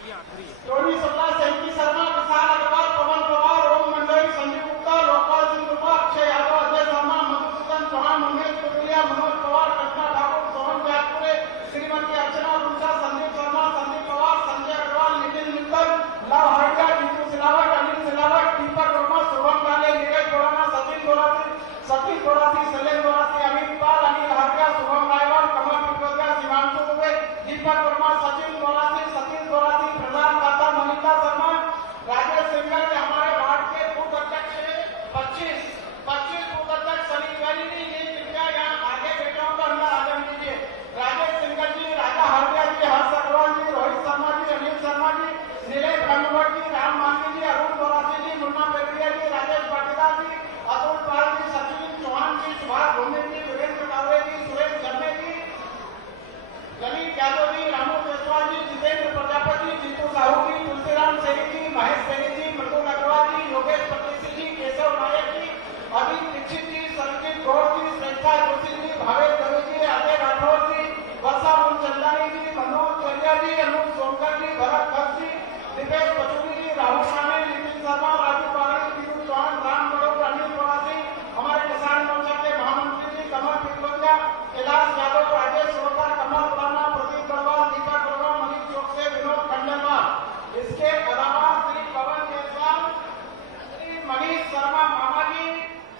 Tony Shukla, सैंकी Sharma, विशाल अग्रवाल, पवन पवार, ओम मंडल, संजीव गुप्ता, लोकपाल सिंह गुप्ता, अक्षय यादव, अजय शर्मा, मधुसूदन चौहान, उमेश कुटुरिया, मनोज पवार, कृष्णा ठाकुर, सोहन जातपुरे, श्रीमती अर्चना गुंजा, Sandeep Sharma, Sandeep Pawar, Sanjay Agarwal, Nitin Mittal, love हरिया, टीपू सिलावट, अनिल सिलावट, दीपक वर्मा, शुभम काले, नीरज बोराना, सचिन बोरासी, शैलेंद्र बोरासी, अमित पाल, अनिल हरिया, शुभम रायवाल, कमल पिटोदिया, शिवांशु दुबे, दीपक वर्मा, सचिन बोरासी, प्रधान दाता मनिका शर्मा, राजेश सिंघल के हमारे वार्ड के बूथ अध्यक्ष 25 बूथ अध्यक्ष शनिवारी जी, ये कृपया यहाँ आगे बैठाओ तो अंदर आ जाने दीजिए। राजेश सिंघल जी, राजा हरदिया जी, हर्ष अग्रवाल जी, रोहित शर्मा जी, अनिल शर्मा जी, नीलेश खंडवट जी, राम मांझी जी, अरुण बोरासी जी, मुन्ना पेड़िया जी, राजेश पाटीदार जी, अतुल पाल जी, सचिन चौहान जी, सुभाष भूमि जी, वीरेंद्र कावरे जी, सुरेश जन्मे जी, ललित यादव जी, रामू जायसवाल जी, जितेंद्र प्रजापति, जीतू साहू जी, तुलसीराम सैनी जी, महेश सैनी जी, मृदुल अग्रवाल जी, योगेश पटेसी जी, केशव नायक जी, अमित दीक्षित जी, संजीत गौड़ जी, श्वेता जोशी जी, भावेश दवे जी, अजय राठौर जी, वर्षा मुंचंदानी जी, मनोज चरिया जी, अनूप सोनकर जी, भरत भट्ट जी, दिपेश पचौरी जी, राहुल शामिल, नितिन शर्मा, राजू पारणी, पीरू चौहान, राम बड़ौर, अनिल बोरासी, हमारे किसान मोर्चा के महामंत्री जी, कमल पिटलोदिया, कैलाश यादव, राजेश सोरकर, कमल पुराना, प्रदीप गढ़वाल, दीपक वर्मा, मनीष चौकसे, विनोद खंडेलवाल। इसके अलावा श्री पवन जायसवाल, श्री मनीष शर्मा मामा जी,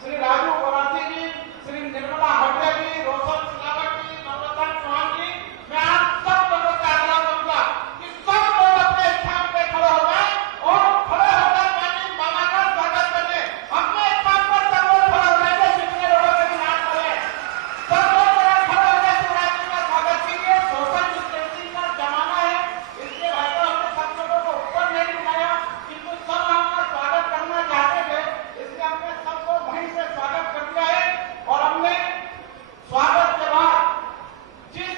श्री राजू बोरासी जी, श्री निर्मला हटिया जी, रोशन सिलावट जी, नवरत्न चौहान जी, मैं आप सब लोगों का आग्रह करूंगा कि सब लोग अपने स्थान पे खड़े हो जाए और खड़े होकर माननीय मामा का स्वागत करने अपने स्थान पर सब लोग खड़े हो जाएंगे। जितने लोगों के नाम पड़े सब लोग खड़े हो जाए, शिवराज जी का स्वागत कीजिए। सोशल डिस्टेंसिंग का जमाना है, इसलिए भाई तो हमने सब लोगों को ऊपर नहीं बुलाया, किंतु सब आपका स्वागत करना चाहते थे, इसलिए हमने सबको वहीं से स्वागत कर दिया है। और हमने स्वागत के बाद जिस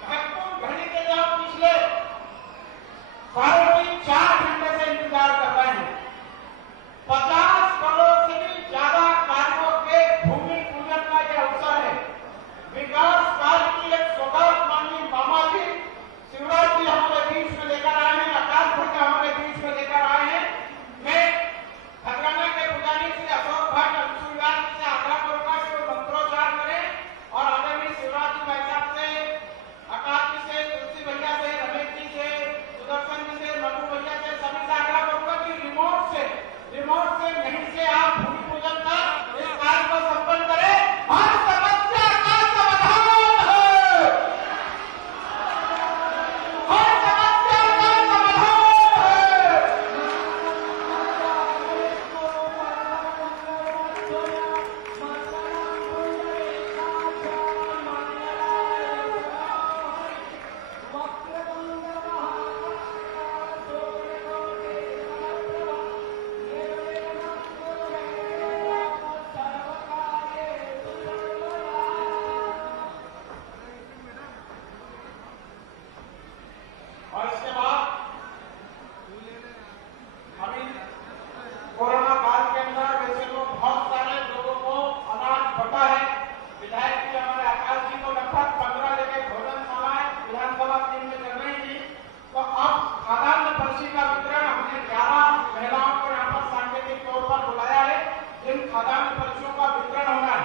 महत्वपूर्ण घड़ी के लिए हम पिछले 4.5 घंटे से इंतजार कर रहे हैं, 50 करोड़ से भी ज्यादा कार्यों के भूमि पूजन का यह अवसर है। विकास कार्य की एक सौगात माननीय मामा जी शिवराज जी हमारे बीच में लेकर आए हैं, आकाश भैया हमारे बीच में लेकर आए हैं। मैं खतराना के पुजारी श्री अशोक भट्ट अंशुविहार से आग्रह करूंगा कि वो मंत्रोच्चार करें और आदरणीय शिवराज जी भाई साहब से, आकाश जी से, तुलसी भैया से, रमेश जी से, सुदर्शन जी से, मधु भैया से, सभी से आग्रह करूंगा कि रिमोट से नहीं से आप भूमि पूजन का इस कार्य को संपन्न करें। हर समस्या का समाधान है, हर समस्या का समाधान है। और इसके बाद अभी कोरोना काल के अंदर वैसे तो बहुत सारे लोगों को अनाज बटा है। विधायक जी हमारे आकाश जी को लगभग 15 जगह भोजनशालाएं विधानसभा 3 में चल रही थी, तो अब खाद्यान्न पर्ची का वितरण हमने 11 महिलाओं को यहाँ पर सांकेतिक तौर पर बुलाया है, जिन खाद्यान्न पर्चियों का वितरण होना है।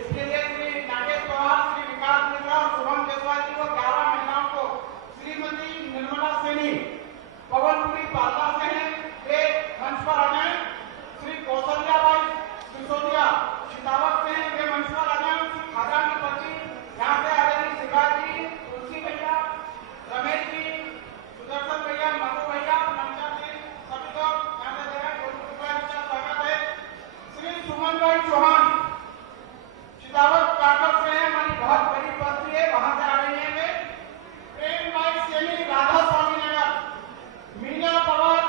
इसके लिए श्री नागेश पवार, श्री विकास मिश्रा और शुभम जायसवाल जी को 11 महिलाओं को, श्रीमती निर्मला सैनी पवनपुरी पालना से हैं, वे मंच पर आ जाएं। श्री कौशल्या बाई सिसोदिया शितावत से हैं, वे मंच पर आ जाएं। श्री खाद्यान्न पर्ची यहाँ से आदरणीय शिवराज जी, तुलसी भैया, रमेश जी, सुदर्शन भैया, मधु भैया, नमचा जी, सभी लोग यहाँ से दे रहे हैं। स्वागत है। श्री सुमन भाई चौहान शितावत काकर से हैं, हमारी बहुत बड़ी बस्ती है, वहां से आ रही है वे। प्रेम भाई सेनी राधा स्वामी नगर, मीना पवार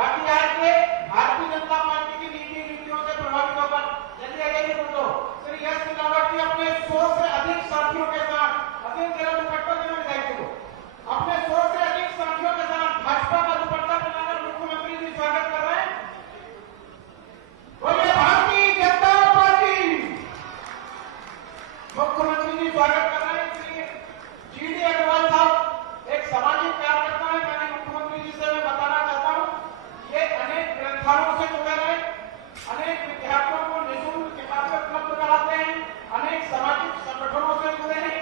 बाकी आएंगे भारतीय जनता पार्टी की नीति नीतियों से प्रभावित होकर चलिए यही बोलो श्री यश सिलावट जी अपने 100 से अधिक साथियों के साथ अधिक तेरा दुपट्टा में जाएंगे अपने 100 से अधिक साथियों के साथ भाजपा का दुपट्टा बनाकर मुख्यमंत्री जी स्वागत कर रहे हैं। बोलिए भारतीय जनता पार्टी। मुख्यमंत्री जी स्वागत कर रहे हैं। जीडी अग्रवाल साहब एक सामाजिक कार्यकर्ता है। मैंने मुख्यमंत्री जी से मैं बताना चाहता हूं ये अनेक ग्रंथालयों से जुड़े रहे, अनेक विद्यार्थियों को निःशुल्क किताबें उपलब्ध कराते हैं, अनेक सामाजिक संगठनों से जुड़े हैं।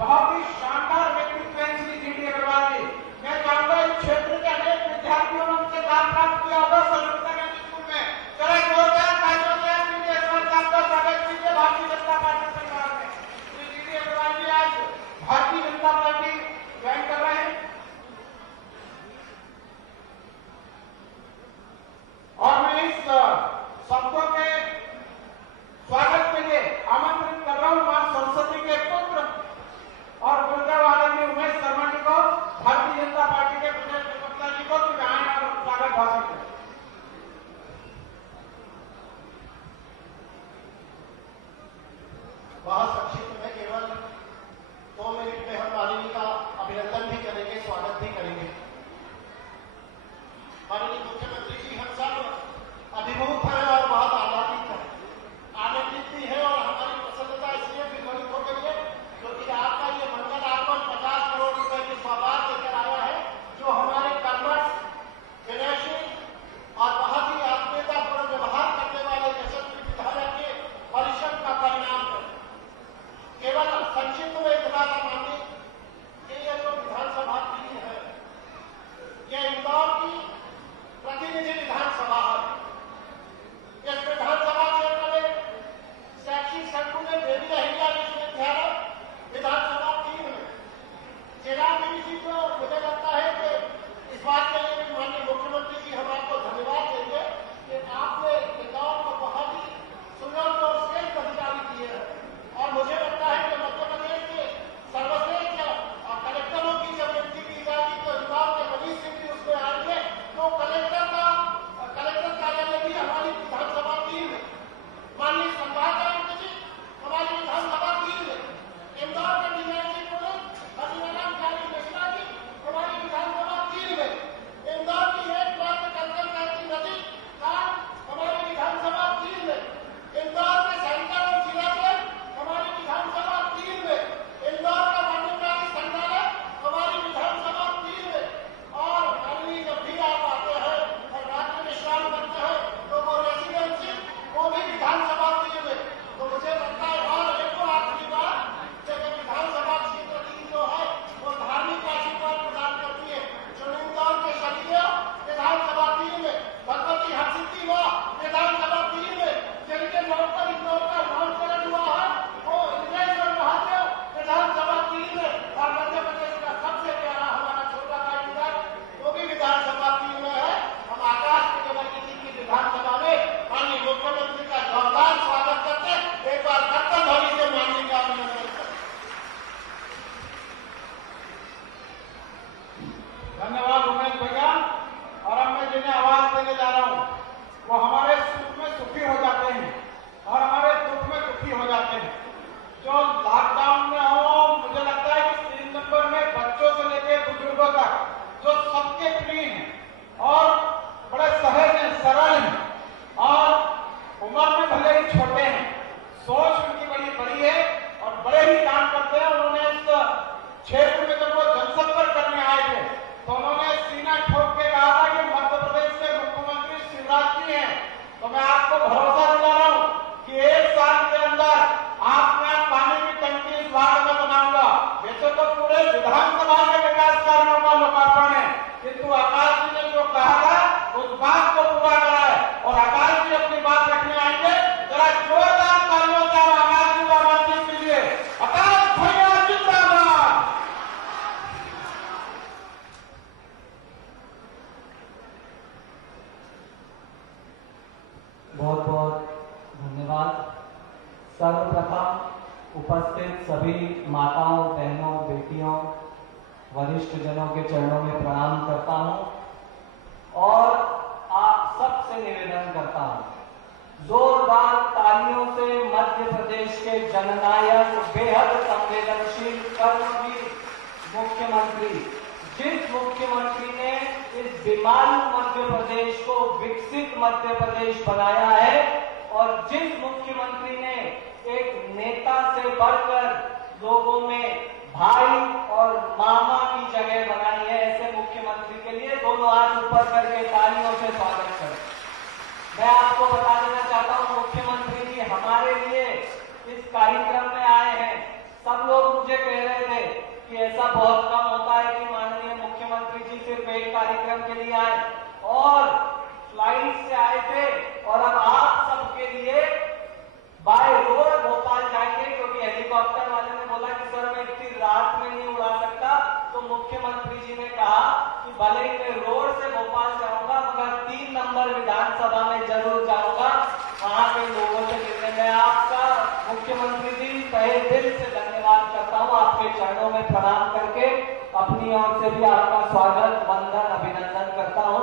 बहुत ही शानदार व्यक्तित्व है श्री जीडी अग्रवाल जी। मैं चाहूंगा इस क्षेत्र के अनेक विद्यार्थियों ने उनसे लाभ प्राप्त किया होगा संयुक्ता गांधी स्कूल में। चले जोरदार तालियों से जीडी अग्रवाल साहब का स्वागत कीजिए भारतीय जनता पार्टी परिवार में। श्री जीडी अग्रवाल जी आज भारतीय जनता पार्टी ज्वाइन कर रहे हैं और मैं इस शब्दों के स्वागत के लिए आमंत्रित कर रहा हूं मां सरस्वती के पुत्र और गुरुदेव आदरणीय उमेश शर्मा जी को, भारतीय जनता पार्टी के प्रदेश प्रवक्ता जी को कि आए और स्वागत भाषण करें। बहुत संक्षिप्त में केवल 2 मिनट में हम माननीय का अभिनंदन भी करेंगे, स्वागत भी करेंगे। माननीय मुख्यमंत्री जी हम सब अभिभूत हैं और बहुत आनंदित हैं, आनंदित भी है और हमारी प्रसन्नता इसलिए भी द्विगुणित हो गई है क्योंकि आपका ये मंगल आगमन 50 करोड़ रुपए की सौगात लेकर आया है जो हमारे कर्मठ, विनयशील और बहुत ही आत्मीयतापूर्ण व्यवहार करने वाले यशस्वी विधायक के परिश्रम का परिणाम है। केवल संक्षिप्त में इतना सा मानिए कि ये जो विधानसभा की है यह इंदौर की प्रतिनिधि विधानसभा है। इस विधानसभा क्षेत्र में शैक्षिक संकुल में देवी अहिल्या विश्वविद्यालय विधानसभा 3 में जिला मिली तो मुझे लगता है कि इस बात के लिए भी माननीय मुख्यमंत्री जी हम आपको धन्यवाद देंगे कि आपने इंदौर को बहुत ही सुलभ और श्रेष्ठ अधिकारी दिए हैं और मुझे लगता है कि मध्य प्रदेश के सर्वश्रेष्ठ कलेक्टरों की जब नियुक्ति की जाएगी तो इंदौर के मनीष सिंह भी उसमें आएंगे तो कलेक्टर कार्यालय भी हमारी विधानसभा 3 में, माननीय संभाग आयुक्त जी हमारी विधानसभा 3 में, इंदौर के डीआईजी पुलिस हरिनारायण चारी मिश्रा जी हमारी विधानसभा 3 में, इंदौर की एकमात्र कंकड़ कहती नदी कान हमारी विधानसभा 3 में, इंदौर के सेंटर और जिला में हमारी विधानसभा 3 में, इंदौर का वन्यप्राणी संग्रहालय हमारी विधानसभा 3 में और माननीय जब भी आप आते हैं और रात्रि विश्राम करते हैं तो वो रेसिडेंसी वो भी विधानसभा 3 में। तो मुझे लगता है और एक और आखिरी बात जब विधानसभा क्षेत्र 3 जो है वो धार्मिक आशीर्वाद प्रदान करती है जो इंदौर के शरीर विधानसभा 3 में, भगवती हरसिद्धि मां विधानसभा 3 में, जिनके नाम पर इंदौर का नामकरण हुआ है वो इंद्रेश्वर महादेव विधानसभा 3 में और मध्य प्रदेश का सबसे प्यारा हमारा छोटा भाई विधायक वो भी विधानसभा 3 में है। हम आकाश के जगह किसी की विधानसभा में माननीय मुख्यमंत्री का जोरदार स्वागत करते हैं। एक बार कर्तव्य ध्वनि से माननीय का अभिनंदन करते। धन्यवाद उमेश भैया। और अब मैं जिन्हें आवाज देने जा रहा हूं वो हमारे सुख में सुखी हो जाते हैं और हमारे दुख में दुखी हो जाते हैं। जो लॉकडाउन में हो मुझे लगता है कि 3 नंबर में बच्चों से लेकर बुजुर्गों तक जो सबके प्रिय हैं और बड़े सहज हैं, सरल हैं और उम्र में भले ही छोटे हैं, सोच उनकी बड़ी बड़ी है और बड़े ही काम करते हैं। उन्होंने इस क्षेत्र में जब वो जनसंपर्क करने आए थे तो उन्होंने सीना ठोक के कहा था कि मध्य प्रदेश के मुख्यमंत्री शिवराज जी हैं। तो मैं आपको भरोसा दिला रहा हूं कि 1 साल के अंदर आपने पानी की टंकी इस वार्ड में बनाऊंगा। वैसे तो पूरे विधानसभा के विकास कार्यों का लोकार्पण है किंतु आकाश जी ने जो कहा था उस बात को पूरा करा है और आकाश जी अपनी बात रखने आएंगे। जरा जोरदार तालियों से आकाश जी का आमंत्रित कीजिए। आकाश भैया जिंदाबाद। बहुत बहुत धन्यवाद। सर्वप्रथम उपस्थित सभी माताओं, बहनों, बेटियों, वरिष्ठ जनों के चरणों में प्रणाम करता हूं और के जननायक, बेहद संवेदनशील कर्मवीर मुख्यमंत्री, जिस मुख्यमंत्री ने इस बीमारू मध्य प्रदेश को विकसित मध्य प्रदेश बनाया है और जिस मुख्यमंत्री ने एक नेता से बढ़कर लोगों में भाई और मामा की जगह बनाई है, ऐसे मुख्यमंत्री के लिए दोनों हाथ ऊपर करके तालियों से स्वागत करें। मैं आपको बता देना चाहता हूं, मुख्यमंत्री जी हमारे लिए इस कार्यक्रम में आए हैं। सब लोग मुझे कह रहे थे कि ऐसा बहुत कम होता है कि माननीय मुख्यमंत्री जी सिर्फ एक कार्यक्रम के लिए आए, और फ्लाइट से आए थे और अब आप सबके लिए बाय रोड भोपाल जाएंगे, क्योंकि हेलीकॉप्टर वाले ने बोला कि सर मैं इतनी रात में नहीं उड़ा सकता, तो मुख्यमंत्री जी ने कहा कि भले ही मैं रोड से भोपाल जाऊंगा मगर 3 नंबर विधानसभा में जरूर जाऊंगा, वहां के लोगों से मिलने। मैं आपका मुख्यमंत्री जी तहे दिल से धन्यवाद करता हूं, आपके चरणों में प्रणाम करके अपनी ओर से भी आपका स्वागत, वंदन, अभिनंदन करता हूं।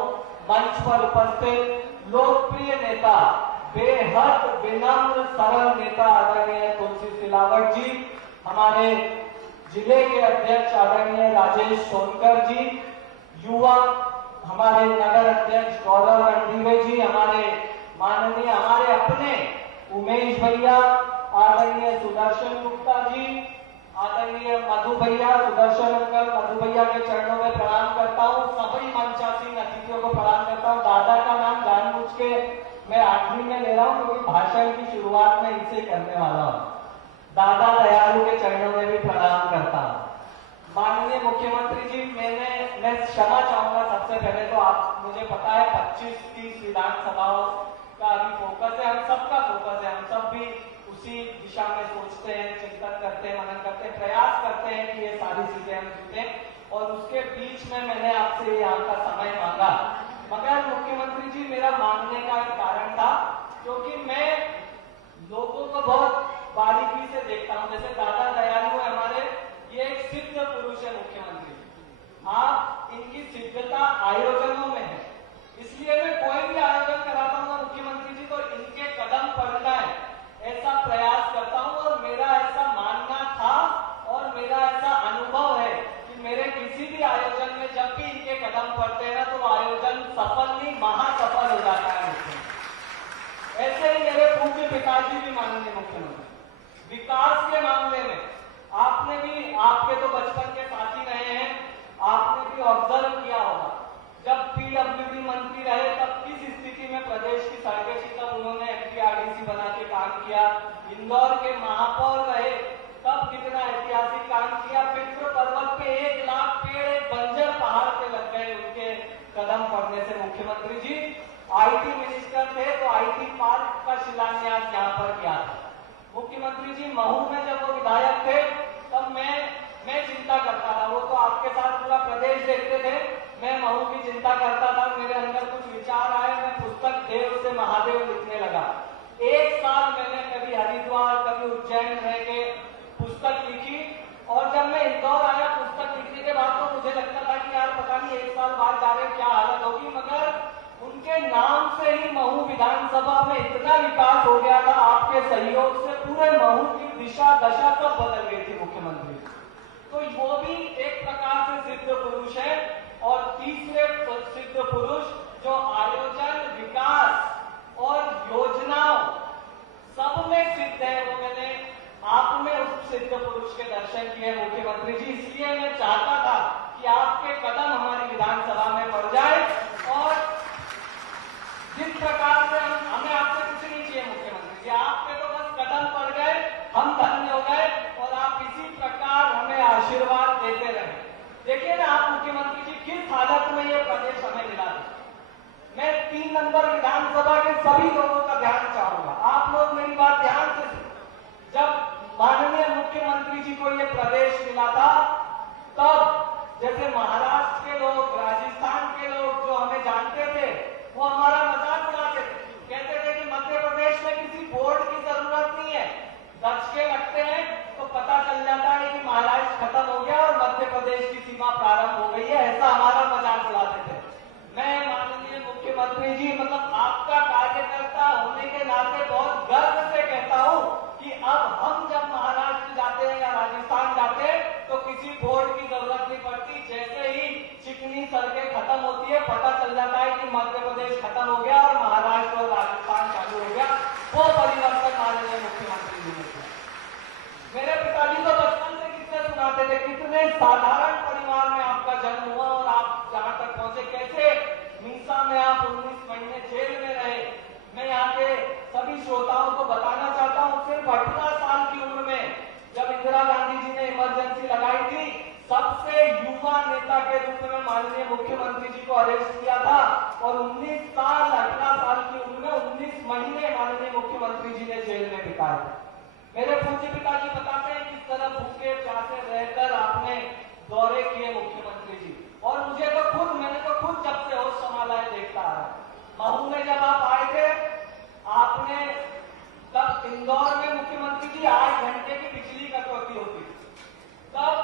मंच पर उपस्थित लोकप्रिय नेता, बेहद विनम्र सरल नेता आदरणीय तुलसी सिलावट जी, हमारे जिले के अध्यक्ष आदरणीय राजेश सोनकर जी, युवा हमारे नगर अध्यक्ष गौरव रणधीरे जी, हमारे माननीय हमारे अपने उमेश भैया, आदरणीय सुदर्शन गुप्ता जी, आदरणीय मधु भैया, सुदर्शन अंकल, मधु भैया के चरणों में प्रणाम करता हूँ। सभी मंचासीन अतिथियों को प्रणाम करता हूँ। दादा का नाम जानबूझ के मैं आखिरी में ले रहा हूँ क्योंकि भाषण की शुरुआत में इनसे करने वाला हूँ। दादा दयालु के चरणों में भी प्रणाम करता हूँ। माननीय मुख्यमंत्री जी, मैं क्षमा चाहूंगा सबसे पहले तो, आप मुझे पता है 25-30 विधानसभाओं का अभी फोकस है, हम सबका फोकस है, हम सब भी उसी दिशा में सोचते हैं, चिंतन करते हैं, मनन करते हैं, प्रयास करते हैं कि ये सारी चीजें हम जीतें, और उसके बीच में मैंने आपसे यहाँ का समय मांगा। मगर मुख्यमंत्री जी, मेरा मांगने का एक कारण था क्योंकि मैं लोगों को बहुत बारीकी से देखता हूं। जैसे दादा दयालु है हमारे, ये एक सिद्ध पुरुष है मुख्यमंत्री, आप इनकी सिद्धता आयोजनों में है, इसलिए मैं कोई भी आयोजन कराता हूँ मुख्यमंत्री जी तो इनके कदम पड़ना है ऐसा प्रयास करता हूं। और मेरा ऐसा मानना था और मेरा ऐसा अनुभव है कि मेरे किसी भी आयोजन में जब भी इनके कदम पड़ते हैं ना तो आयोजन सफल नहीं महासफल हो जाता है। ऐसे ही मेरे पूज्य पिताजी भी माननीय मुख्यमंत्री, विकास के मामले में आपने भी, आपके तो बचपन के साथी रहे हैं, आपने भी ऑब्जर्व किया होगा जब पीडब्ल्यूडी मंत्री रहे तब किस स्थिति में प्रदेश की सड़कें थी, तब उन्होंने एफटीआरडीसी बना के काम किया। इंदौर के महापौर रहे तब कितना ऐतिहासिक काम किया। पितृ पर्वत पे 1 लाख पेड़ एक बंजर पहाड़ पे लग गए उनके कदम पड़ने से। मुख्यमंत्री जी आईटी मिनिस्टर थे तो आईटी पार्क का शिलान्यास यहाँ पर किया था। मुख्यमंत्री जी महू में जब वो विधायक थे तब मैं चिंता करता था, वो तो आपके साथ पूरा प्रदेश देखते थे, मैं महू की चिंता करता था। मेरे अंदर कुछ विचार आए, मैं पुस्तक देव से महादेव लिखने लगा। 1 साल मैंने कभी हरिद्वार कभी उज्जैन रह के पुस्तक लिखी, और जब मैं इंदौर आया पुस्तक लिखने के बाद तो मुझे लगता था कि यार पता नहीं 1 साल बाद जा रहे क्या हालत होगी, मगर उनके नाम से ही महू विधानसभा में इतना विकास हो गया था। आपके सहयोग से पूरे महू की दिशा दशा सब बदल गई थी मुख्यमंत्री। तो वो भी एक प्रकार से सिद्ध पुरुष है। और तीसरे सिद्ध पुरुष जो आयोजन, विकास और योजनाओं सब में सिद्ध है, वो मैंने आप में उस सिद्ध पुरुष के दर्शन किए मुख्यमंत्री जी। इसलिए मैं चाहता था कि आपके कदम हमारी विधानसभा में पड़ जाए, और जिस प्रकार से हमें आपसे कुछ नहीं चाहिए मुख्यमंत्री जी, आपके तो बस कदम पड़ गए, हम धन्य हो गए, और आप इसी प्रकार हमें आशीर्वाद देते रहे। देखिए ना आप मुख्यमंत्री जी किस हालत में ये प्रदेश हमें मिला है। मैं 3 नंबर विधानसभा के सभी लोगों का ध्यान चाहूंगा, आप लोग मेरी बात ध्यान से सुनिए। जब माननीय मुख्यमंत्री जी को ये प्रदेश मिला था तब जैसे महाराष्ट्र के लोग, राजस्थान के लोग जो हमें जानते थे वो हमारा मजाक उड़ाते थे, कहते थे कि मध्य प्रदेश में किसी बोर्ड की जरूरत नहीं है, दशके लगते हैं तो पता चल जाता है कि महाराष्ट्र खत्म हो गया और मध्य प्रदेश की सीमा प्रारंभ हो गई है, ऐसा हमारा मजाक उड़ाते थे। मैं माननीय मुख्यमंत्री जी आपका कार्यकर्ता होने के नाते बहुत गर्व से कहता हूं कि अब हम पता चल जाता है कि मध्य प्रदेश खत्म हो गया और महाराष्ट्र और राजस्थान चालू हो गया। वो परिवर्तन माननीय मुख्यमंत्री जी ने किया। मेरे पिताजी तो बचपन से कितने सुनाते थे, कितने साधारण परिवार में आपका जन्म हुआ और आप जहां तक पहुंचे, कैसे मीसा में आप 19 महीने जेल में रहे। मैं यहाँ के सभी श्रोताओं को बताना चाहता हूँ, सिर्फ 18 साल की उम्र में जब इंदिरा गांधी जी ने इमरजेंसी लगाई थी, सबसे युवा नेता के रूप में माननीय मुख्यमंत्री जी को अरेस्ट किया था और 18 साल की उम्र में 19 महीने माननीय मुख्यमंत्री जी ने जेल में बिताए थे। मेरे पूज्य पिताजी बताते हैं किस तरह भूखे प्यासे रहकर आपने दौरे किए मुख्यमंत्री जी। और मैंने तो खुद जब से होश संभाला है देखता आ रहा। महू में जब आप आए थे, आपने तब इंदौर में मुख्यमंत्री जी 8 घंटे की बिजली कटौती होती थी, तब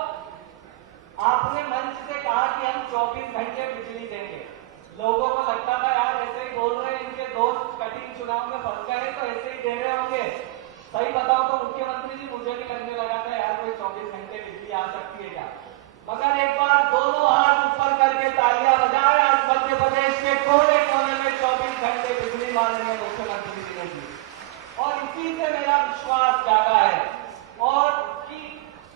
आपने मंच से कहा कि हम 24 घंटे बिजली देंगे। लोगों को लगता था यार ऐसे ही बोल रहे हैं, इनके दोस्त कठिन चुनाव में फंस गए तो ऐसे ही दे रहे होंगे। सही बताओ तो मुख्यमंत्री जी मुझे भी लगने लगा था यार कोई 24 घंटे बिजली आ सकती है क्या। मगर एक बार दोनों हाथ ऊपर करके तालियां बजाए, आज मध्य प्रदेश के कोने कोने में 24 घंटे बिजली माननीय मुख्यमंत्री जी ने दी। और इसी से मेरा विश्वास जागा है और कि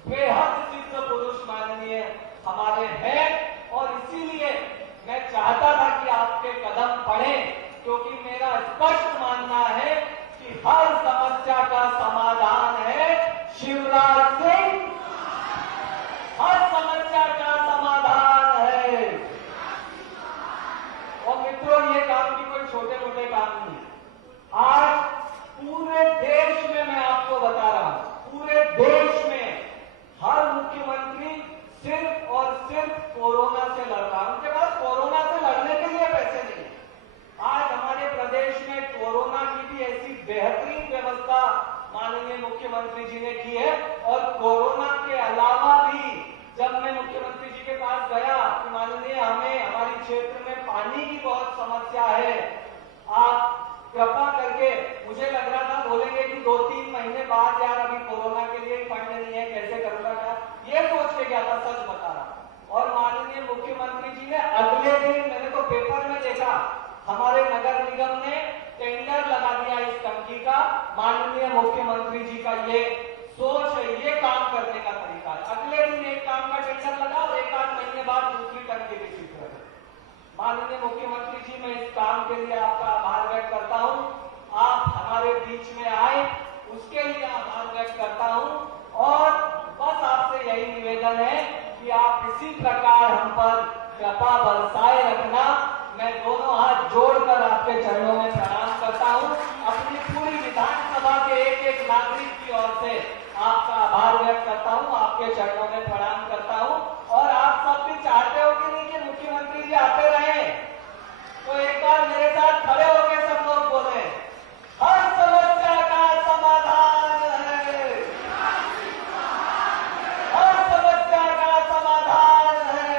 बेहद सिद्ध पुरुष माननीय हमारे हैं। और इसीलिए मैं चाहता था कि आपके कदम बढ़े, क्योंकि मेरा स्पष्ट मानना है कि हर समस्या का समाधान है शिवराज सिंह। हर समस्या का समाधान है। और मित्रों, ये काम भी कोई छोटे मोटे काम नहीं। आज पूरे देश में मैं आपको बता रहा हूं, पूरे देश में हर मुख्यमंत्री सिर्फ और सिर्फ कोरोना से लड़ रहा है। उनके पास कोरोना से लड़ने के लिए पैसे नहीं है। आज हमारे प्रदेश में कोरोना की भी ऐसी बेहतरीन व्यवस्था माननीय मुख्यमंत्री जी ने की है। और कोरोना के अलावा भी जब मैं मुख्यमंत्री जी के पास गया कि माननीय हमें हमारी क्षेत्र में पानी की बहुत समस्या है, आप कृपा करके, मुझे लग रहा था बोलेंगे कि 2-3 महीने बाद यार अभी कोरोना के लिए फंड नहीं है, कैसे करूंगा क्या, ये सोच के गया था, सच बता रहा। और माननीय मुख्यमंत्री जी ने अगले दिन, मैंने तो पेपर में देखा, हमारे नगर निगम ने टेंडर लगा दिया इस टंकी का। माननीय मुख्यमंत्री जी का ये सोच है, ये काम करने का तरीका है। अगले दिन एक काम का टेंडर लगा और 1-8 महीने बाद दूसरी टंकी भी ठीक रहे। माननीय मुख्यमंत्री जी, मैं इस काम के लिए आपका आभार व्यक्त करता हूं। आप हमारे बीच में आए, उसके लिए आभार व्यक्त करता हूं। और बस आपसे यही निवेदन है कि आप इसी प्रकार हम पर कृपा बरसाए रखना। मैं दोनों हाथ जोड़कर आपके चरणों में प्रणाम करता हूं। अपनी पूरी विधानसभा के एक नागरिक की ओर से आपका आभार व्यक्त करता हूं, आपके चरणों में प्रणाम करता हूं। और आप सब भी चाहते हो कि नहीं कि मुख्यमंत्री जी आते रहे, तो एक बार मेरे साथ खड़े होकर सब लोग बोले, हर समस्या का समाधान है, हर समस्या का समाधान है,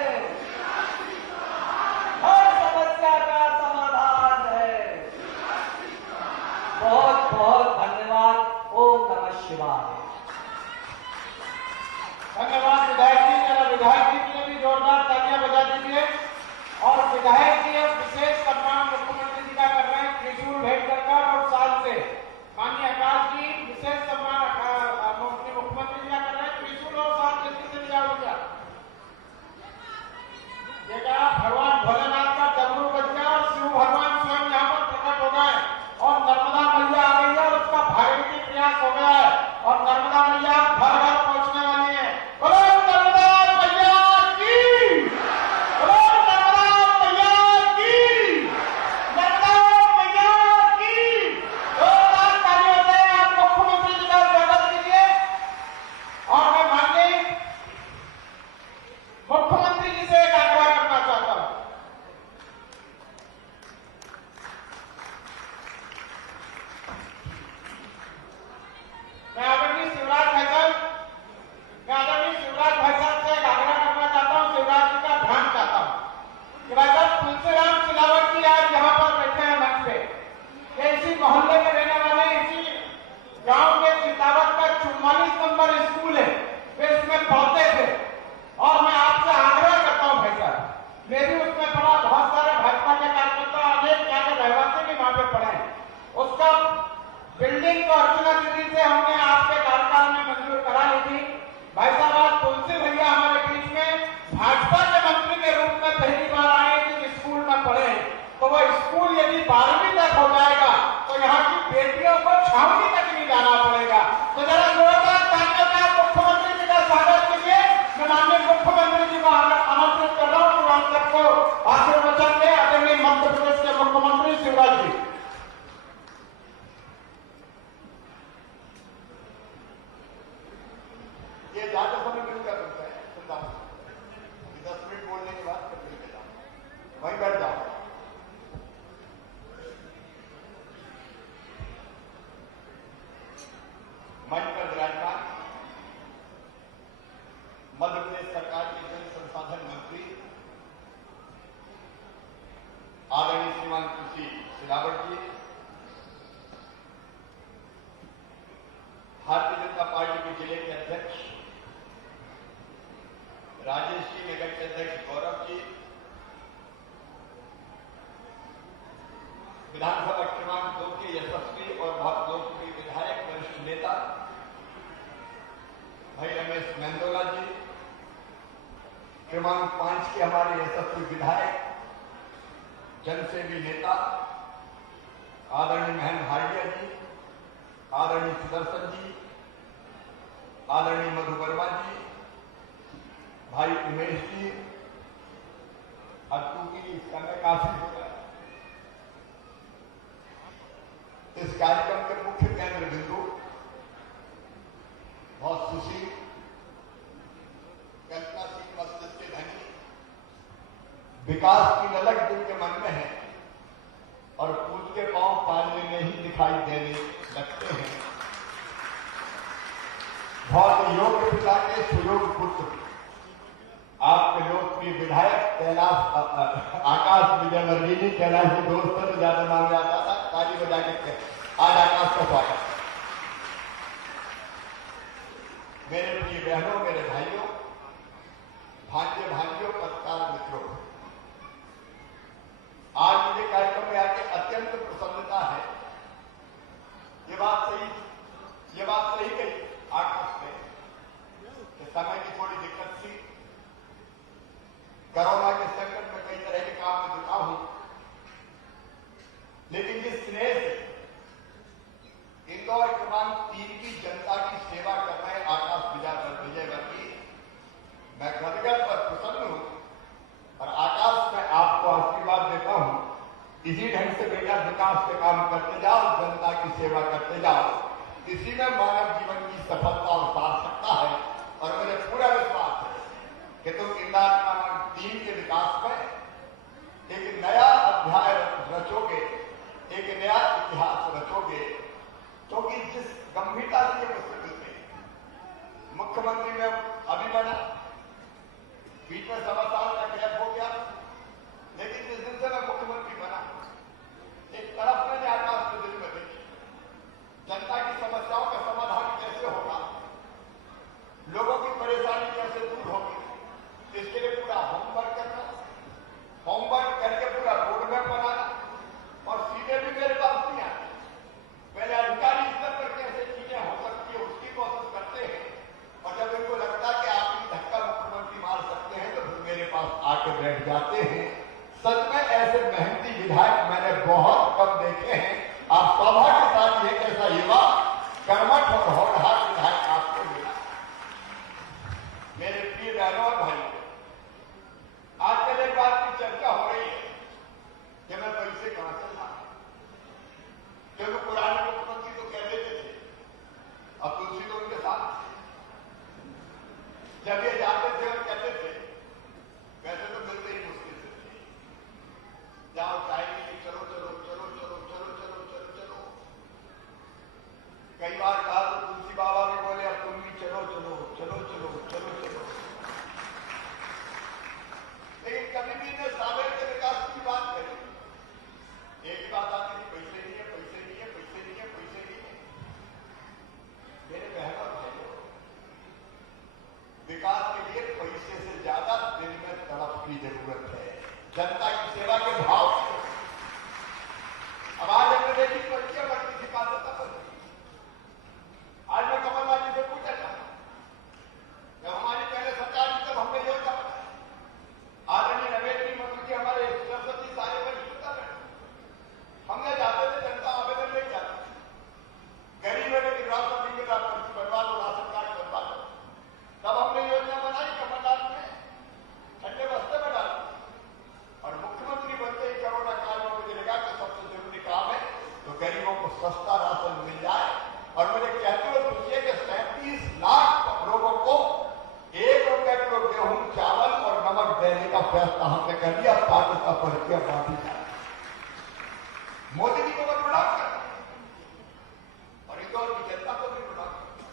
हर समस्या का समाधान है। बहुत बहुत धन्यवाद। ओम नमः शिवाय। धन्यवाद। को आशीर्वचन दे आदरणीय मध्य प्रदेश के मुख्यमंत्री शिवराज जी। ये ज्यादा समय मिलकर बनता है, 10 मिनट बोलने के बाद फिर मिलकर जाओ, वहीं बैठ जाओ। मंच पर विराजमान मध्य प्रदेश सरकार के जल संसाधन मंत्री आदरणीय श्रीमान कृषि सिलावट जी, भारतीय जनता पार्टी के जिले के अध्यक्ष राजेश जी, नगर के अध्यक्ष गौरव जी, विधानसभा क्रमांक 2 के यशस्वी और बहुत लोकप्रिय विधायक वरिष्ठ नेता भाई रमेश मेंदोला जी, क्रमांक 5 के हमारे यशस्वी विधायक जनसेवी नेता आदरणीय महेंद्र भाटिया जी, आदरणीय सुदर्शन जी, आदरणीय मधु वर्मा जी, भाई उमेश जी, अब क्योंकि समय काफी हो गया, इस कार्यक्रम के मुख्य केंद्र बिंदु बहुत सुशील कल्पनाशील मस्तिष्क के धनी, विकास की ललक जिनके मन में है और पूज के पांव पालने में ही दिखाई देने लगते हैं, बहुत योग्य पिता के सुयोग पुत्र आपके लोकप्रिय विधायक कैलाश आकाश विजयवर्गीय, कैलाश जी दोस्त तो ज्यादा नाम आता था, ताली बजा के आज आकाश का स्वागत। मेरे प्रिय बहनों, मेरे भाइयों, भांजे भांजियों, पत्रकार मित्रों, आज मुझे कार्यक्रम में आके अत्यंत प्रसन्नता है। ये बात सही गई आकाश में कि समय की थोड़ी दिक्कत थी, कोरोना के संकट में कई तरह के काम में जुटा हूं, लेकिन जिस स्नेह से इंदौर क्रमांक 3 की जनता की सेवा कर रहे आकाश विजयवर्गीय, मैं गदगद पर प्रसन्न हूं और आकाश में आपको आशीर्वाद देता हूं, इसी ढंग से बेटा विकास के काम करते जाओ, जनता की सेवा करते जाओ, इसी में मानव जीवन की सफलता और सार्थकता है। और मुझे पूरा विश्वास है कि तुम इंदौर क्रमांक 3 के विकास में एक नया अध्याय रचोगे, एक नया इतिहास रचोगे, क्योंकि जिस गंभीरता से ये प्रश्न मिलते हैं, मुख्यमंत्री में अभी बना, बीच में 1.25 साल का गैप हो गया, लेकिन जिस दिन से मैं मुख्यमंत्री बना, एक तरफ मैंने आकाश के दिल में देखी, जनता की समस्याओं का समाधान कैसे होगा, लोगों की परेशानी कैसे दूर होगी, इसके लिए पूरा होमवर्क करना, होमवर्क करके पूरा रोड मैप बनाना, और सीधे भी मेरे पास नहीं आते, पहले अधिकारी स्तर पर कैसे चीजें हो सकती है उसकी कोशिश करते हैं, और जब इनको लगता है कि आप ही धक्का मुख्यमंत्री मार सकते हैं तो फिर मेरे पास आके बैठ जाते हैं। सच में ऐसे मेहनती विधायक मैंने बहुत कम देखे हैं। आप सौभाग्य के साथ एक ऐसा युवा कर्मठ और होनहार विधायक आपको मिला। मेरे प्रिय बहनों और भाइयों, आजकल एक बात की चर्चा हो रही है कि मैं पैसे कहां से ला, क्योंकि पुराने मुख्यमंत्री तो कह देते थे, अब तुलसी तो उनके साथ थे, जब ये जाते थे और कहते थे, वैसे तो मिलते ही मुश्किल से थे, जाओ चाय नहीं, चलो चलो चलो चलो चलो चलो चलो चलो, कई बार कहा तो तुलसी बाबा भी बोले अब तुम भी चलो चलो चलो चलो चलो चलो, लेकिन कभी भी इन्हें सागर के विकास की बात करी, एक बात आती थी पैसे नहीं है, पैसे नहीं है, पैसे नहीं है, पैसे नहीं है। मेरे बहनों भाइयों, विकास के लिए पैसे से ज्यादा दिल में तड़प की जरूरत है, जनता की सेवा के भाव की मोदी जी को मत प्रणाम करना और इंदौर की जनता को भी प्रणाम करना।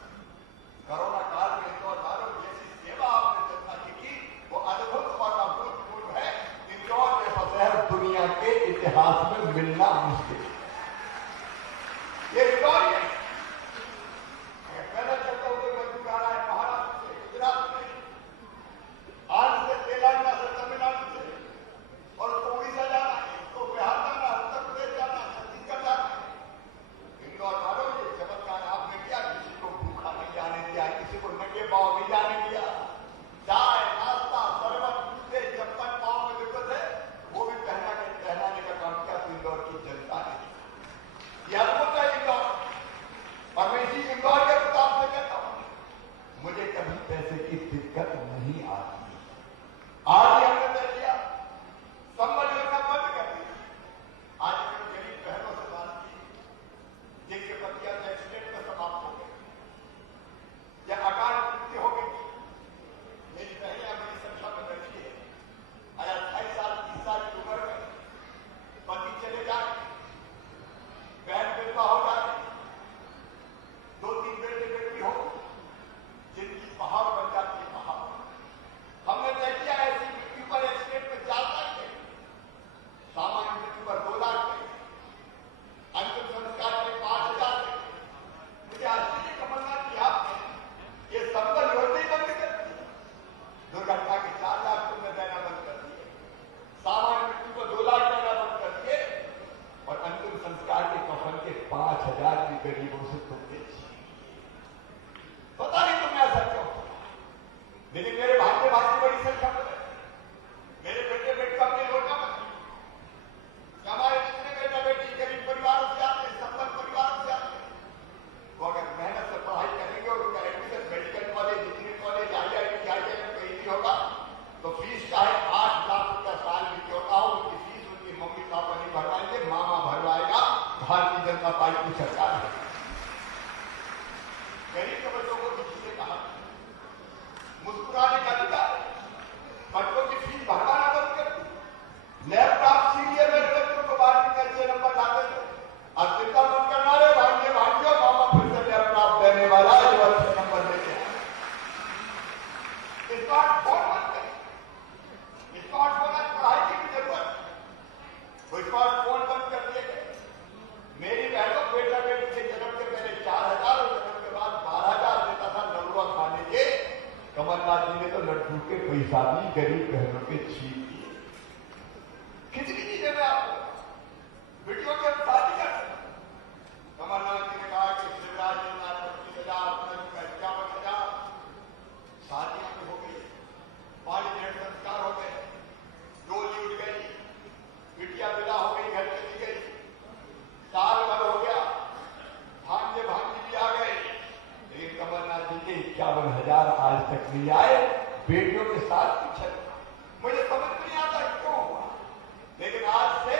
कोरोना काल में इंदौर वालों की जैसी सेवा आपने जनता की वो अद्भुत और अभूतपूर्व है। इंदौर जैसा शहर दुनिया के इतिहास में मिलना मुश्किल है। ये इंदौर है। पैदल चलता हुए मजदूर आ रहा है महाराष्ट्र से, गुजरात से, आंध्र से, तेलंगाना से, तमिलनाडु से, और उसको उड़ीसा जाना है, उसको बिहार जाना है, उत्तर प्रदेश जाना है, छत्तीसगढ़ जाना है। इंदौर वालों ये चमत्कार आपने किया। किसी को भूखा नहीं जाने दिया, किसी को नंगे पांव नहीं जाने दिया। चाय नाश्ता शरबत जूते चप्पल पांव में दिक्कत है वो भी पहनाने का काम किया तो इंदौर की जनता ने। यह अद्भुत है इंदौर। और मैं इसी इंदौर के प्रताप से कहता हूं मुझे कभी पैसे की दिक्कत नहीं आती। आज ही हमने तय किया संबल योजना बंद कर दी। आज मैंने गरीब बहनों से बात की जिनके पतियां एक्सीडेंट में समाप्त हो गए या अकाल मृत्यु हो गई। मेरी बहनें बड़ी संख्या में बैठी है। अगर 28 साल 30 साल की उम्र में पति चले जाए, बहन विधवा हो जाए, 2-3 बेटे बेटी हो जिनकी पहाड़ बन जाती है पहाड़। हमने तय किया ऐसी मृत्यु पर एक्सीडेंट में 4 लाख के, सामान्य मृत्यु पर 2 लाख के, अंतिम संस्कार में 5,000 के। मुझे आश्चर्य कमलनाथ जी आपने ये संबल योजना ही बंद कर दी। दुर्घटना के 4 लाख तुमने देना बंद कर दिए, सामान्य मृत्यु को 2 लाख देना बंद कर दिए और अंतिम संस्कार के कफन के 5,000 भी गरीबों से तुमने छीन। पता नहीं तुमने ऐसा क्यों किया, लेकिन मेरे भाग्य बड़ी संख्या में है। मेरे बेटे बेटी अपने योजना में हमारे जितने बेटा बेटी गरीब परिवारों से आते हैं, संपन्न परिवारों से आते हैं, वो अगर मेहनत से पढ़ाई करेंगे और उनका admission medical college, engineering college, IIT, IIM कहीं भी होगा तो फीस चाहे 8 लाख रुपया साल में क्यों ना हो, उनकी फीस उनकी मम्मी पापा नहीं भरवाएंगे, मामा भरवाएगा। भारतीय जनता पार्टी की सरकार है। गरीब के बच्चों को किसी ने कहा मुस्कुराने का अधिकार है, बच्चों की फीस भरवाना बंद कर दी। लैपटॉप सीरियल में बच्चों को बारहवीं में अच्छे नंबर लाते थे। अब चिंता मत करना रे भाइयों भाइयों, मामा फिर से लैपटॉप देने वाला है जो अच्छे नंबर लेके आए। स्मार्टफोन मत करें, स्मार्टफोन आज पढ़ाई की भी जरूरत है, वो स्मार्टफोन बंद कर दिए गए। मेरी बहनों बेटा बेटी के जन्म के पहले 4,000 और जन्म के बाद 12,000 देता था नरुआ खाने के। कमलनाथ जी ने तो लड्डू के पैसा भी गरीब बहनों के छीन दिए। कितनी चीजें मैं आपको वीडियो के शादी कर कमलनाथ जी ने कहा कि शिवराज ने 25,000 51,000 शादियां भी हो गई, 5 संस्कार हो गए, डोली उठ गई, बिटिया विदा हो गई, घर चली गई, साल भर हो गया, भांजे भांजी भी आ गए, लेकिन कमलनाथ जी के 51,000 आज तक नहीं आए। बेटियों के साथ पीछे मुझे समझ नहीं आता क्यों हुआ, लेकिन आज से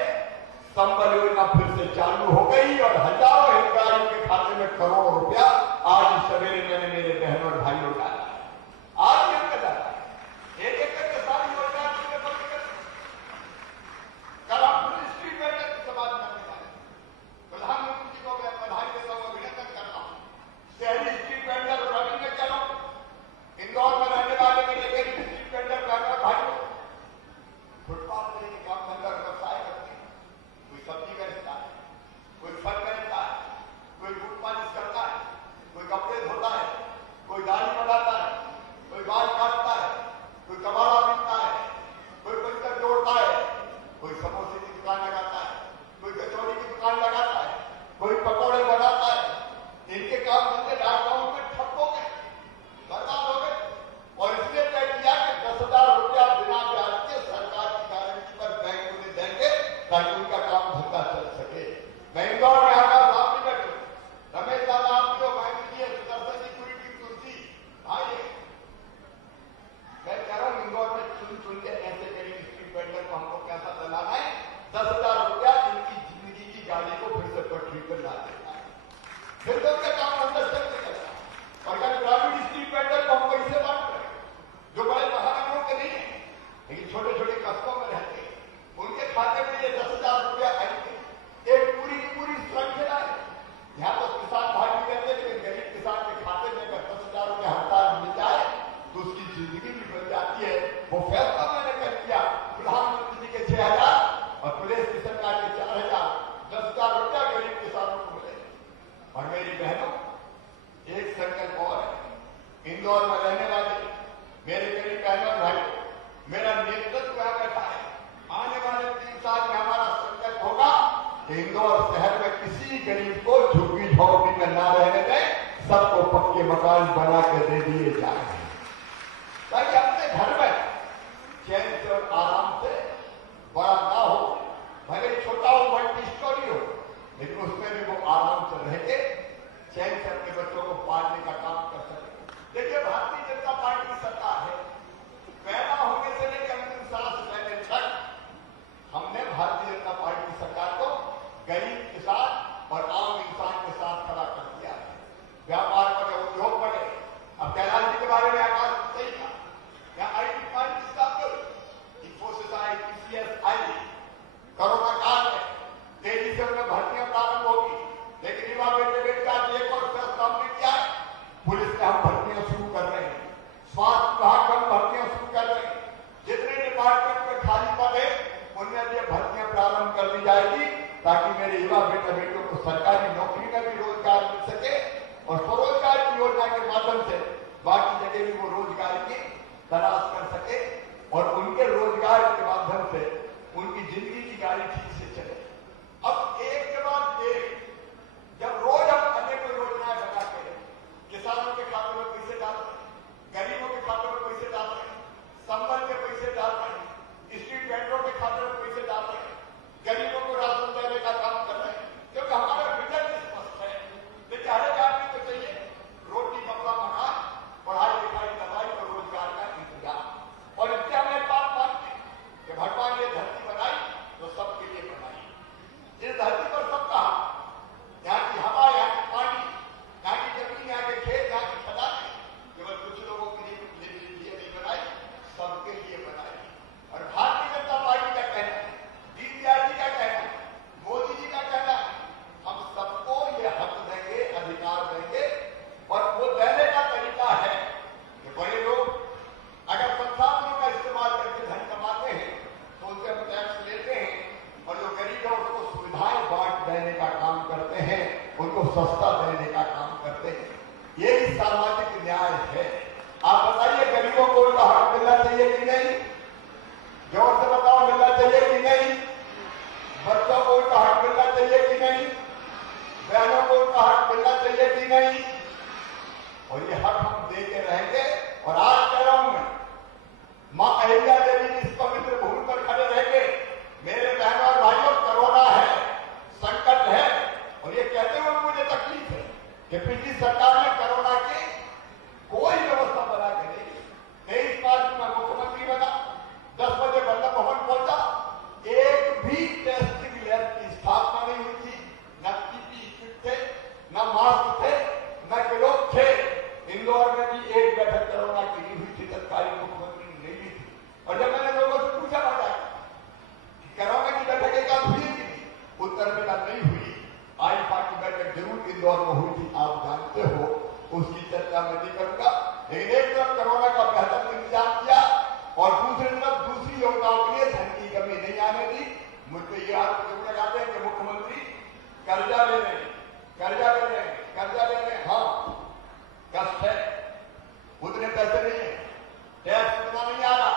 संबल योजना फिर से चालू हो गई और हजारों हितग्राहियों के खाते में करोड़ों रुपया आज सवेरे मैंने मेरे बहनों और भाइयों डाला है। आज ही हमने डाला है। एक करके सारी योजना बंद कर। कल हम स्ट्रीट वेंडर की समाज करने वाले प्रधानमंत्री जी को मैं बधाई देता हूं, अभिनंदन करता हूं। शहरी स्ट्रीट वेंडर और रवि में चलो, इंदौर में रहने वाले मेरे गरीब स्ट्रीट वेंडर बहनों भाइयों, फुटपाथ पर काम धंधा व्यवसाय करते हैं, कोई सब्जी बेचता है, कोई फल बेचता कि इंदौर शहर में किसी गरीब को झुग्गी झोपड़ी में ना रहने दें, सबको पक्के मकान बना के दे दिए जाए ताकि अपने घर में चैन से और आराम से बड़ा ना हो, भले छोटा हो, मल्टी स्टोरी हो, लेकिन उसमें भी वो आराम से रह के चैन से अपने बच्चों को पालने का काम कर सके। देखिए, भारतीय जनता पार्टी की सरकार है, पैदा होने से लेकर अंतिम सांस लेने तक हमने भारतीय जनता पार्टी की सरकार को गरीब, किसान और आम इंसान के साथ खड़ा कर दिया है। व्यापार बढ़े, उद्योग बढ़े। अब कैलाश जी के बारे में आकाश सही था, या IT party Infosys I, TCS I, corona काल में तेजी से उन्हें भर्तियां प्रारंभ होगी, लेकिन युवा बेटे का एक और फैसला हमने किया है, पुलिस में हम भर्तियां शुरू कर रहे हैं, स्वास्थ्य विभाग में भर्तियां शुरू कर रहे हैं, जितने डिपार्टमेंट में खाली पद है उनमें भी भर्तियां प्रारंभ कर दी जाएगी ताकि मेरे युवा बेटियों को सरकारी नौकरी में भी रोजगार मिल सके और स्वरोजगार की योजना के माध्यम से बाकी जगह भी वो रोजगार की तलाश कर सके और उनके रोजगार के माध्यम से उनकी जिंदगी की गाड़ी ठीक से चले। अब एक के बाद एक जब रोज हम अनेक योजनाएं बनाते हैं, किसानों के खातों में पैसे डाल रहे हैं, गरीबों के खातों में पैसे डाल रहे हैं, संबल के पैसे डाल रहे हैं, स्ट्रीट वेंडरों के खातों में पैसे डाल रहे हैं, गरीबों को राशन देने का काम कर रहे हैं, क्योंकि हमारा विजन स्पष्ट है। देखिए, हर एक आदमी को चाहिए रोटी, कपड़ा, मकान, पढ़ाई लिखाई, दवाई और रोजगार का इंतजाम। और इससे हमें एक बात मानते हैं कि भगवान ये धरती बनाई तो सबके लिए बनाई। इस धरती पर सबका यहाँ की हवा, यहाँ की पानी, यहाँ की जमीन, यहाँ के खेत, यहाँ की खदानें केवल कुछ लोगों के लिए नहीं बनाई, सबके लिए बनाई। और भारतीय जनता पार्टी का कहना है, दीनदयाल जी का कहना है, मोदी जी का कहना है, हम सबको ये हक देंगे, अधिकार देंगे। और वो देने का तरीका है कि बड़े लोग अगर संसाधनों का इस्तेमाल करके धन कमाते हैं तो उनसे हम टैक्स लेते हैं, और जो गरीब है उसको सुविधाएं बांट देने का काम करते हैं, उनको सस्ता देने का काम करते हैं। ये भी सामाजिक न्याय है। आप बताइए, गरीबों को उनका हक मिलना चाहिए कि नहीं? जोर से बताओ, मिलना चाहिए कि नहीं? बच्चों को उनका हक मिलना चाहिए कि नहीं? बहनों को उनका हक मिलना चाहिए कि नहीं? और ये हक हम देते रहेंगे। और आज कह रहा हूं मैं, मां अहिल्या देवी की इस पवित्र भूमि पर खड़े रहेंगे, मेरे बहनों और भाइयों, कोरोना है, संकट है, और ये कहते हुए मुझे तकलीफ है कि पिछली सरकार ने कोरोना की कोई व्यवस्था बना के नहीं दी। 23 मार्च में मुख्यमंत्री बना, 10 बजे वल्लभ भवन पहुंचा, एक भी टेस्टिंग लैब की स्थापना नहीं हुई थी, न पीपीई किट थे, न मास्क थे, न ग्लोव थे। इंदौर में भी एक बैठक कोरोना की नहीं हुई थी, तत्कालीन मुख्यमंत्री ने नहीं दी थी। और जब मैंने लोगों से पूछा बात कोरोना की बैठक एक आध हुई कि नहीं, उत्तर में नहीं हुई। आईफा की बैठक जरूर इंदौर में हुई थी, आप जानते हो, उसकी चर्चा मैं नहीं करूंगा। लेकिन एक तरफ कोरोना का बेहतर इंतजाम किया और दूसरी तरफ दूसरी योजनाओं के लिए धन की कमी नहीं आने दी। मुझे ये आरोप जरूर लगाते हैं कि मुख्यमंत्री कर्जा ले रहे हैं, कर्जा ले रहे हैं, कर्जा ले रहे हैं। हाँ, कष्ट है, उतने पैसे नहीं है, टैक्स उतना नहीं आ रहा,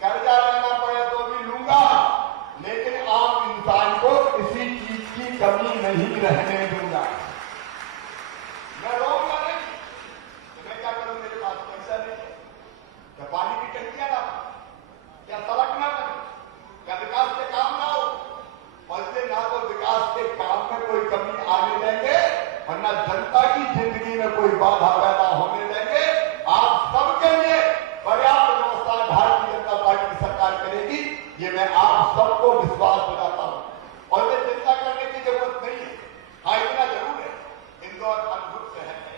कर्जा लेना पड़े तो भी लूंगा, लेकिन आम इंसान को किसी चीज की कमी नहीं रहने दूंगा। मैं रोऊंगा नहीं, तो मैं क्या करूं? मेरे पास पैसा नहीं है, क्या पानी की टंकियां ना, क्या सड़क ना बने, क्या विकास के काम ना हो? और इसलिए ना तो विकास के काम में कोई कमी आने देंगे और न जनता की जिंदगी में कोई बाधा पैदा होने देंगे। आप सबके लिए पर्याप्त व्यवस्था भारतीय जनता पार्टी की सरकार करेगी, ये मैं आप सबको विश्वास दिलाता हूं। और ये चिंता करने की जरूरत नहीं है। हाँ, इतना जरूर है, इंदौर अद्भुत शहर है।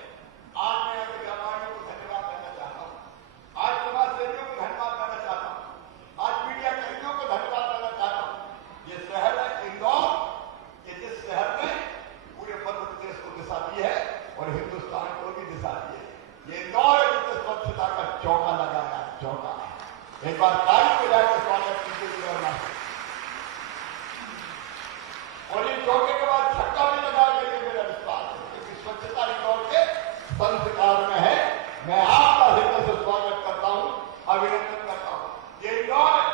आज मैं ऐसे व्यापारियों को धन्यवाद देना चाहता हूं, आज समाज सेवियों को धन्यवाद देना चाहता हूं, आज मीडिया कर्मियों को धन्यवाद देना चाहता हूं। ये शहर है इंदौर, ये जिस शहर ने पूरे मध्य प्रदेश को दिशा दी है और हिंदुस्तान को भी दिशा दी है। ये इंदौर है जिसने स्वच्छता का चौका लगाया, चौका। एक बार तारीफ को जाकर स्वागत कीजिए। और ये चौके के बाद छक्का भी लगा देंगे, मेरा विश्वास है, क्योंकि स्वच्छता इंदौर के संस्कार में है। मैं आपका हृदय से स्वागत करता हूं, अभिनंदन करता हूं। ये इंदौर है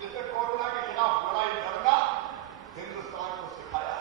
जिसने कोरोना के खिलाफ लड़ाई लड़ना हिंदुस्तान को सिखाया।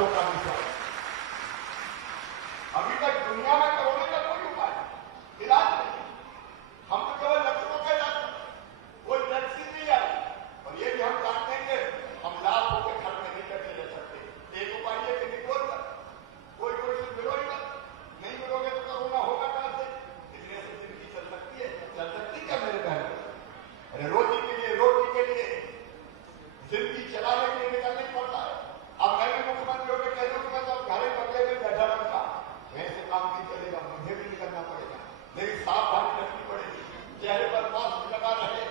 बच्चों का विषय। अभी तक दुनिया में कोरोना का कोई उपाय इलाज नहीं। हम तो केवल लक्षणों का इलाज, कोई वैक्सीन नहीं आई। और ये भी हम जानते हैं कि हम लाभ होकर घर में नहीं करके ले सकते। एक उपाय है कि निकोल कर कोई से मिलो ही मत, नहीं मिलोगे तो कोरोना होगा कहां से? इसलिए से जिंदगी चल सकती है, चल सकती क्या मेरे बहन? अरे रोटी के लिए जिंदगी चलाने के लिए निकलना ही पड़ता है। अब मैं भी मुख्यमंत्री होकर कह दूं कि मैं तो घर बंगले में बैठा रहूंगा, वैसे काम नहीं चलेगा, मुझे भी निकलना पड़ेगा। लेकिन सावधानी रखनी पड़ेगी, चेहरे पर मास्क लगा रहे,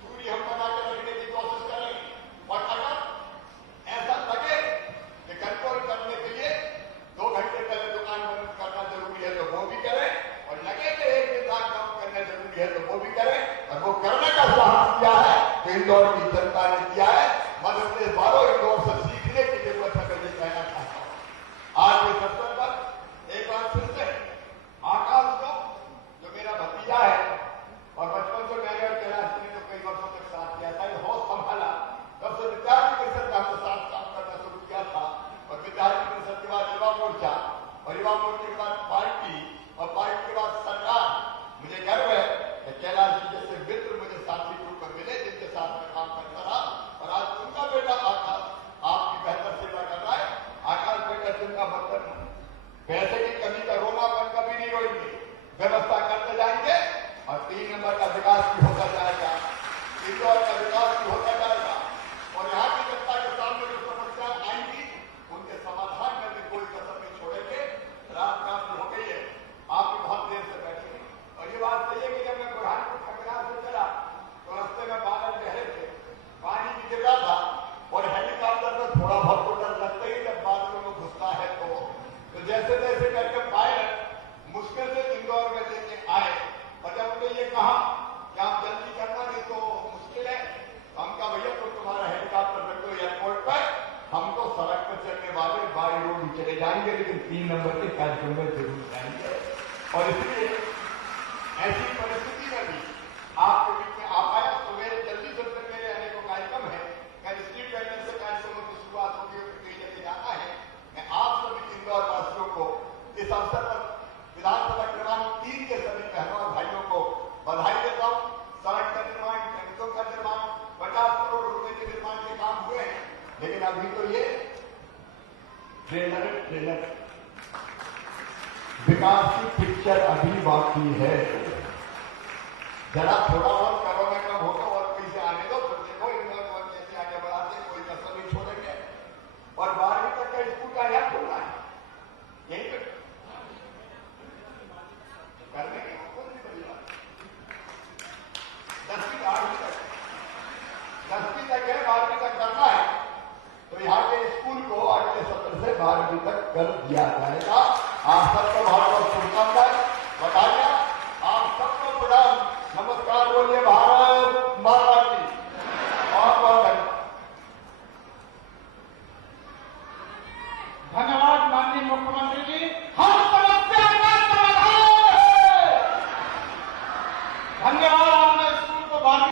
दूरी हम बना के रखने की कोशिश करें। और अगर ऐसा लगे कि कंट्रोल करने के लिए 2 घंटे पहले दुकान बंद करना जरूरी है तो वो भी करें, और लगे कि 1 दिन लॉकडाउन करना जरूरी है तो वो भी करें। और वो करने का साहस किया है तो इंदौर की जनता ने किया है। मध्य प्रदेश वालों, इंदौर से सीखने की जरूरत है। मैं ये कहना चाहता हूं आज के अवसर पर एक बार फिर से आकाश को, जो मेरा भतीजा है और बचपन से मैंने और कैलाश ने तो कई वर्षों तक साथ किया था, बहुत संभाला। तब से विद्यार्थी परिषद का हमने साथ काम करना शुरू किया था। और विद्यार्थी परिषद के बाद युवा मोर्चा, और युवा मोर्चे के बाद पार्टी, और पार्टी के बाद सरकार। मुझे गर्व है कि कैलाश जी जैसे मित्र मुझे साथी रूप में मिले, जिनके साथ में काम करता रहा। और आज उनका बेटा आकाश आपकी बेहतर सेवा कर रहा है। आकाश बेटा जिनका बर्तन पैसे की कमी का रोनापन कभी नहीं रोएंगे, व्यवस्था करते जाएंगे। और 3 नंबर का विकास भी होता जाएगा, इंदौर का विकास भी होता जाएगा। और यहाँ की जनता के सामने जो समस्याएं आएंगी उनके समाधान में भी कोई कसर नहीं छोड़ेंगे। रात काफी हो गई है, आप भी बहुत देर से बैठे। और ये बात सही है कि जब मैं बुरहानपुर खगड़ा से चला तो रास्ते में बादल गहरे थे, पानी भी गिर रहा था। और हेलीकॉप्टर में थोड़ा बहुत तो डर लगता ही जब बादलों में घुसता है तो जैसे तैसे करके पायलट मुश्किल से इंदौर में लेके आए। और जब उन्होंने ये कहा कि आप जल्दी करना नहीं तो मुश्किल है, तो हम कहा भैया तो तुम्हारा हेलीकॉप्टर रख दो एयरपोर्ट पर, हम तो सड़क पर चलने वाले बाई रोड ही चले जाएंगे, लेकिन 3 नंबर के कार्यक्रम में जरूर जाएंगे। और इसलिए ऐसी परिस्थिति में भी आपके बीच में आ पाया। तो मेरे जल्दी से मेरे अनेकों कार्यक्रम है, कल स्ट्रीट वेंडर से कार्यक्रमों की शुरुआत होगी और कई जगह जाना है। मैं आप सभी इंदौर वासियों को इस अवसर पर विधानसभा क्रमांक 3 के सभी बहनों और भाइयों को बधाई देता हूं। सड़क का निर्माण, सड़कों का निर्माण, 50 करोड़ रुपए के निर्माण के काम हुए हैं, लेकिन अभी तो ये ट्रेलर विकास की पिक्चर अभी बाकी है। जरा थोड़ा बहुत कोरोना कम होगा और कैसे आने दो, फिर देखो इंदौर को कैसे आगे बढ़ाते, कोई कसर नहीं छोड़ेंगे। और 12वीं तक का स्कूल का यहाँ खुलना है, यही पे करने की कौन सी बड़ी बात। 10वीं 8वीं तक है, 12वीं तक करना है तो यहाँ के स्कूल को अगले सत्र से 12वीं तक कर दिया जाएगा। आप सबको बहुत बहुत शुभकामनाएं, बताइए आप सबको प्रणाम, नमस्कार बोलिए भारत माता की। बहुत बहुत धन्यवाद माननीय मुख्यमंत्री जी। हर समस्या का समाधान है। धन्यवाद, आपने स्कूल को बात